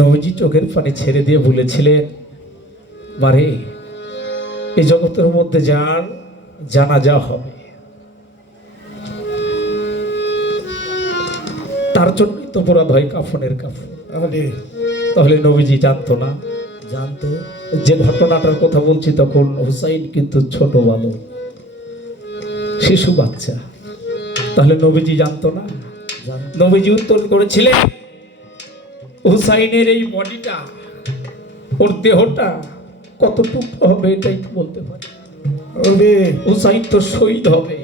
নবীজি চোখের পানি ছেড়ে দিয়ে বলেছিলেন, বারে এই জগতের মধ্যে যার জানাজা হবে তার জন্যই তো অপরাধ হয় কাফনের কাফন। তাহলে নবীজি জানতো না? জানতো। যে ঘটনাটার কথা বলছি তখন হুসাইন কিন্তু ছোট বালক, শিশু বাচ্চা। তাহলে নবীজি জানতো না? নবীজি উত্তর করেছিলেন, হুসাইনের এই বডিটা, ওর দেহটা কতটুকু হবে এটাই বলতে পারি। হুসাইন তো শহীদ হবে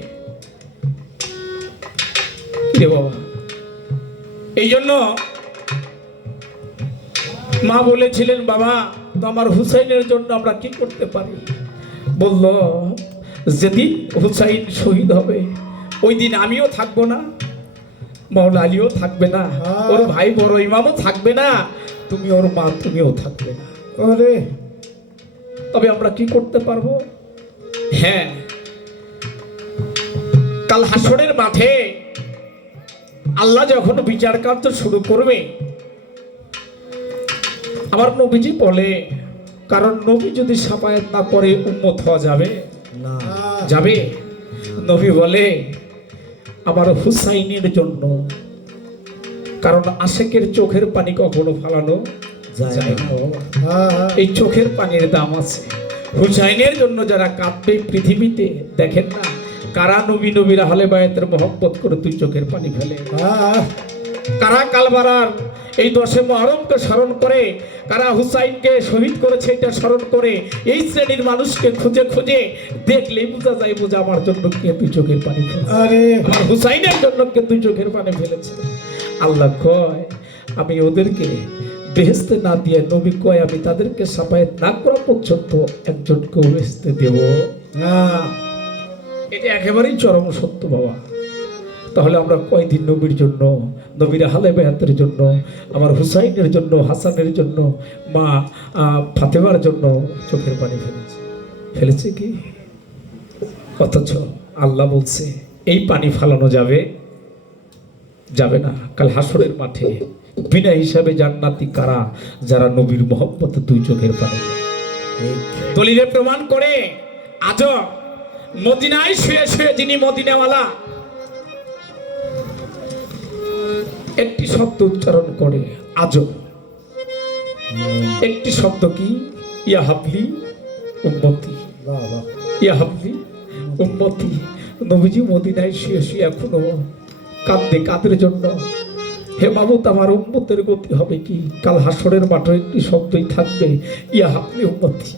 রে বাবা। এই জন্য মা বলেছিলেন, বাবা তো আমার হুসাইনের জন্য আমরা কি করতে পারি? বলল, যেদিন হুসাইন শহীদ হবে ওই দিন আমিও থাকবো না, মাওলা আলীও থাকবে না, ওর ভাই বড় ইমামও থাকবে না, তুমি ওর মা তুমিও থাকবে না। তবে আমরা কি করতে পারবো? হ্যাঁ, কাল হাসরের মাঠে আল্লাহ যখন বিচার কার্য শুরু করবে, আমার নবীজি বলে, কারণ নবী যদি শাফায়াত না করে উম্মত হওয়া যাবে না? যাবে। নবী বলে, আমার হুসাইনের জন্য, কারণ আশেকের চোখের পানি কখনো ফালানো যায় না। এই চোখের পানির দাম আছে। হুসাইনের জন্য যারা কাঁদবে পৃথিবীতে, দেখেন না কারা নবী নবীর আহলে বায়াতের মহব্বত করে দুই চোখের পানি ফেলে, কারা কালবারার এই 10 মুহররমকে স্মরণ করে, কারা হুসাইনকে শহীদ করেছে এটা স্মরণ করে। এই শ্রেণীর মানুষকে খুঁজে খুঁজে দেখলেই বোঝা যায়, বোঝা আমার জন্য কে দুই চোখের পানি ফেলেছে, আমার হুসাইনের জন্য কে দুই চোখের পানি ফেলেছে। আল্লাহ কয়, আমি ওদেরকে বেহেশতে না দিয়ে, নবী কয় আমি তাদেরকে শাফায়াত না করা পর্যন্ত একজনকে বেহেশতে দেব না। এটা একেবারেই চরম সত্য বাবা। তাহলে আমরা কয়দিন নবীর জন্য, নবীর আহলে বায়াতের জন্য, আমার হুসাইনের জন্য, হাসানের জন্য, মা ফাতেমার জন্য চোখের পানি ফেলেছে কি? অথচ আল্লাহ বলছে এই পানি ফালানো যাবে যাবে না। কাল হাসরের মাঠে বিনা হিসাবে জান্নাতি কারা? যারা নবীর মহব্বতে দুই চোখের পানি। দলিলে প্রমাণ করে আজও মদিনায় শুয়ে শুয়ে যিনি মদিনাওয়ালা একটি শব্দ উচ্চারণ করে, আজও একটি শব্দ কি? ইয়া হাবলি উম্মতি, ইয়া হাবলি উম্মতি। নবীজি মদিনায় শুয়ে শুয়ে এখনো কাঁদে, কাদের জন্য? হে মাবুদ, আমার উম্মতের গতি হবে কি? কাল হাসরের মাঠে একটি শব্দই থাকবে, ইয়া হাবলি উম্মতি,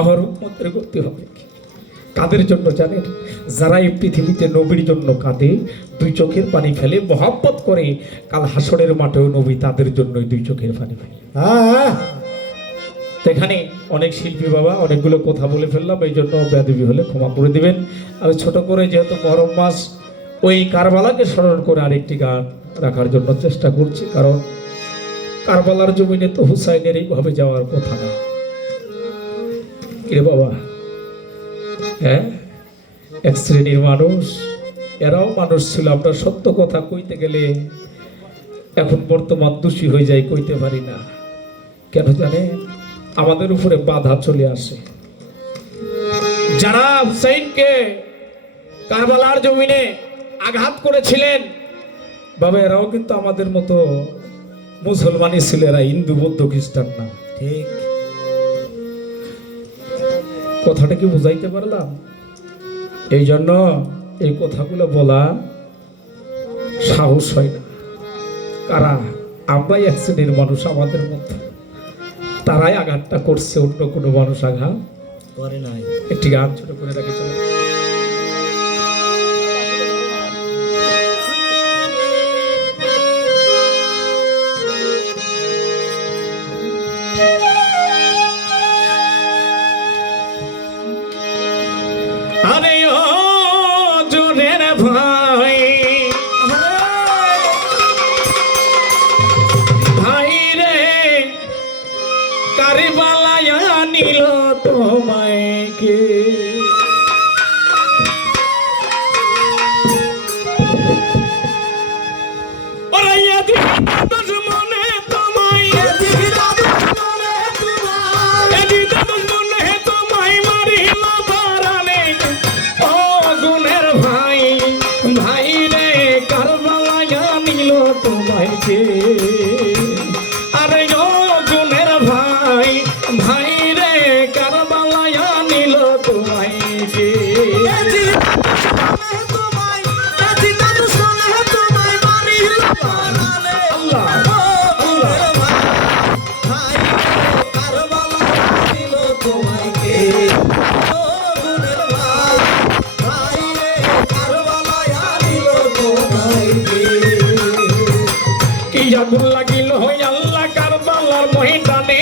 আমার উম্মতের গতি হবে কি? কাদের জন্য জানেন? যারা এই পৃথিবীতে নবীর জন্য কাঁদে, দুই চোখের পানি ফেলে, মহব্বত করে, কাল হাসরের মাঠেও নবী তাদের জন্যই দুই চোখের পানি ফেলে। এখানে অনেক শিল্পী বাবা অনেকগুলো কথা বলে ফেললাম, এই জন্য বেয়াদবি হলে ক্ষমা করে দিবেন। আমি ছোট করে, যেহেতু মুহররম মাস, ওই কারবালাকে স্মরণ করে আরেকটি গান রাখার জন্য চেষ্টা করছি। কারণ কারবালার জমিনে তো হুসাইনের এইভাবে যাওয়ার কথা না। কিরে বাবা, হ্যাঁ, এক শ্রেণীর মানুষ, এরাও মানুষ ছিল। আমরা সত্য কথা কইতে গেলে এখন বর্তমান দোষী হয়ে যায়, কইতে পারি না। কেন জানে? আমাদের উপরে বাধা চলে আসে। যারা হুসাইনকে কারবালার জমিনে আঘাত করেছিলেন বাবা, এরাও কিন্তু আমাদের মতো মুসলমানই ছিল, এরা হিন্দু বৌদ্ধ খ্রিস্টান না। ঠিক কথাটা কি বুঝাইতে পারলাম? এই জন্য এই কথাগুলো বলা সাহস হয় না। কারা? আমরাই এক শ্রেণীর মানুষ, আমাদের মতো তারাই আঘাতটা করছে, অন্য কোনো মানুষ আঘাত করে নাই। একটি গান ছোট করে রাখি, চলো। আরে ও জোরের ভাই, ভাই রে, কারবালায় নিল তোমায় কে? ওরা মনে তোমায় আগুন লাগিল হই আল্লাহ কারবালার ময়দানে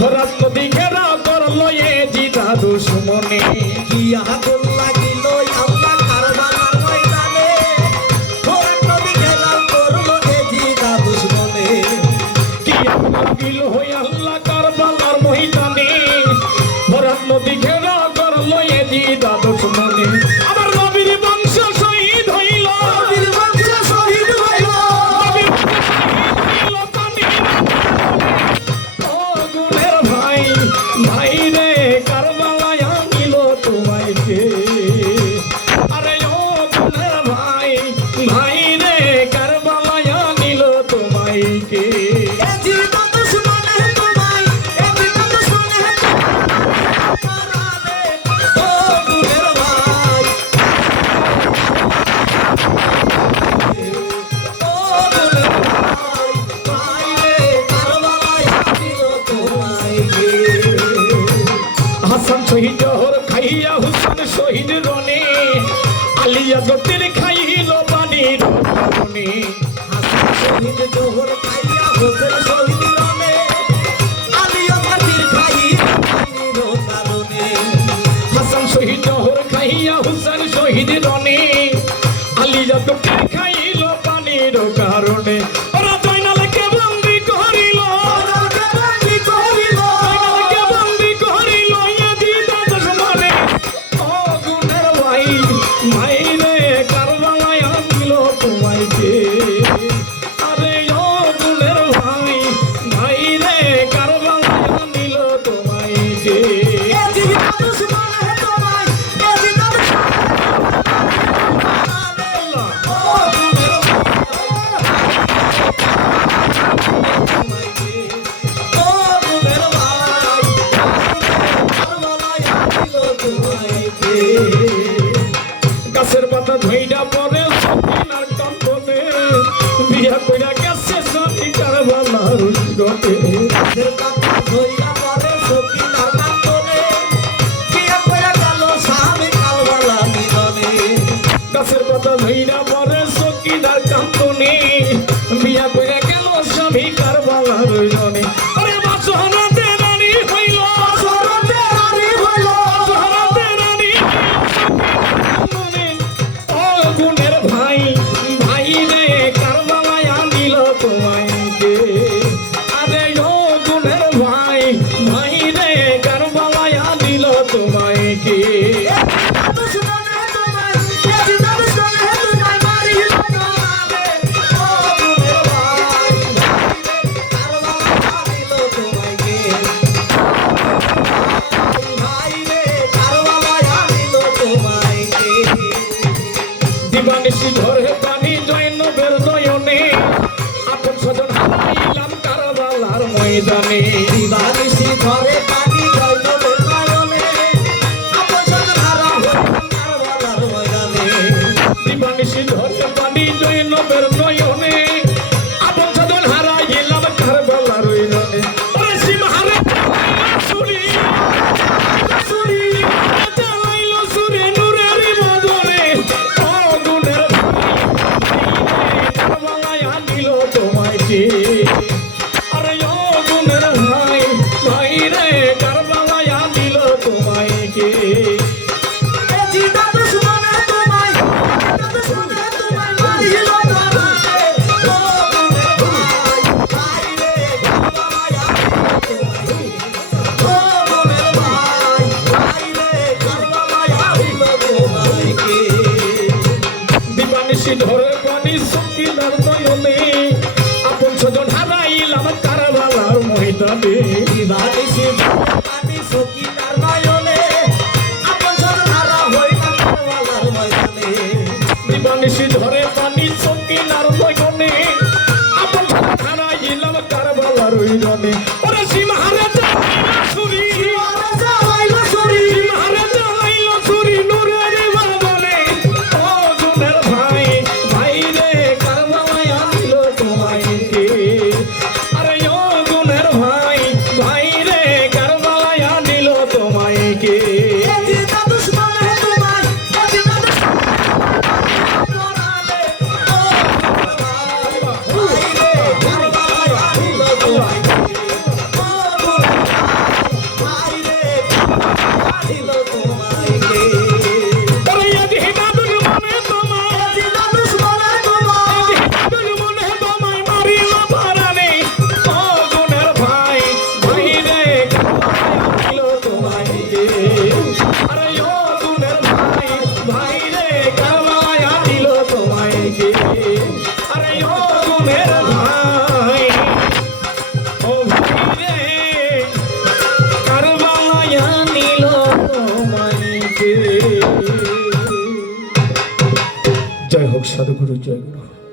হরাত নদী ঘেরা করলো এ জিদা দুশ্মনে কি আগুন লাগিল আল্লাহ কারবালার ময়দানে হরাত নদী ঘেরা করলো এ জিদা দুশ্মনে কি আগুন লাগিল হই আল্লাহ কারবালার ময়দানে হরাত নদী ঘেরা করলো এ জিদা দুশ্মনে আমার নবীর বংশ শহীদ হইল নবীর বংশ শহীদ হইল ভাই রে কারবালায় আনিল তোমায় কে আরে ও গুণের ভাই ভাই রে কারবালায় আনিল তোমায় কে এ জিদা দুশ্মনে তোমায় এ জিদা দুশ্মনে মারানে ও গুণের ভাই ও গুণের ভাই ভাই রে কারবালায় আনিল তোমায় কে হাসান শহীদ জহর খাইয়া হুসেন শহীদ রনে আলিয়া গতির খাইল পানির কারণে হাসান শহীদ জোহর খাইয়া হোসেন শহীদ রনে আলিয়া ফাতির খাইল কারণে হাসান শহীদ জহর খাইয়া হুসেন শহীদ রনে আলিয়া গতির খাইল পানির কারণে ওরা দৈনালকে বন্দি করিল ওনাকে বন্দী করিল দৈনালকে বন্দি করিল এ জিদা দুশ্মনে ও গুণের ভাই ভাই রে কারবালায় আনিল তোমায় কে আরে ও গুণের ভাই ভাই রে কারবালায় আনিল তোমায় কে এ জিদা দুশ্মনে তোমায় এ জিদা দুশ্মনে ও গুণের ভাই ও গুণের ভাই কারবালায় আনিল তোমায় কে গাছের পাতা ধইরা পরে সকিনার কণ্ঠনে বিয়া কইরা গেছে সখী কারবালার গটে গাছের পাতা ধইরা পরে সখিনার কান্দনে বিয়া কইরা গেল স্বামী কারবালা মিলনে গাছের পাতা ধইরা পরে সকিনার কণ্ঠনে বিয়া কইরা গেল স্বামী কারবালার জনে আরে বাসহরাতে রানী হইল শরতে রানী হইল বাসহরাতে রানী ও গুণের ভাই ভাই রে কারবালায় আনিল তোমায় কে আরে ও গুণের ভাই ভাই রে কারবালায় আনিল তোমায় কে দুশ্মনে তোমায় এ জিদা দুশ্মনে তোমায় মারিল তোমারে ও গুণের ভাই কারবালা আনিল তোমায় কে ভাই রে কারবালা আনিল তোমায় কে দিবানিশি ঝরে পানি জৈনবের নয়নে আপন স্বজন হারাইলাম কারবালার ময়দানে দিবানিশি ধরে পানি জয়নবের নয়নে আপন স্বজন হারা হইলাম কারবালার ময়দানে দিবানিশি ঝরে পানি জৈনবের নয়নে আপন স্বজন হারাইলাম কারবালার ময়দানে ওরে সীমাহারে সুরি সুরি চালাইলো সুরে নূরের বদলে ও গুণের ভাই কারবালায় আনিল তোমায় কে আরে ও গুণের ভাই ভাই রে কারবালায় আনিল তোমায় কে এ জিদা দুশ্মনে তোমায় মারিল তোমারে ও গুণের ভাই ভাই রে কারবালায় আনিল তোমায় কে ও গুণের ভাই ভাই রে কারবালায় আনিল তোমায় কে দিবানিশি ধরে পানি সকিনার নয়নে আপন স্বজন হারাইলাম কারবালার ময়দানে দিবানিশি পানি সকিনার নয়নে আপন স্বজন হারা হইলাম কারবালার ময়দানে দিবানিশি ধরে পানি সকিনার নয়নে আপন স্বজন হারাইলাম কারবালার ময়দানে ওরে সীমাহারে চালাইলো ছুরি আরে চালাইলো ছুরি সীমাহারে চালাইলো ছুরি নূরের বদলে ও গুণের ভাই ভাই রে কারবালায় আনিল তোমায় কে আরে সাধুগুরু জয় গুরু।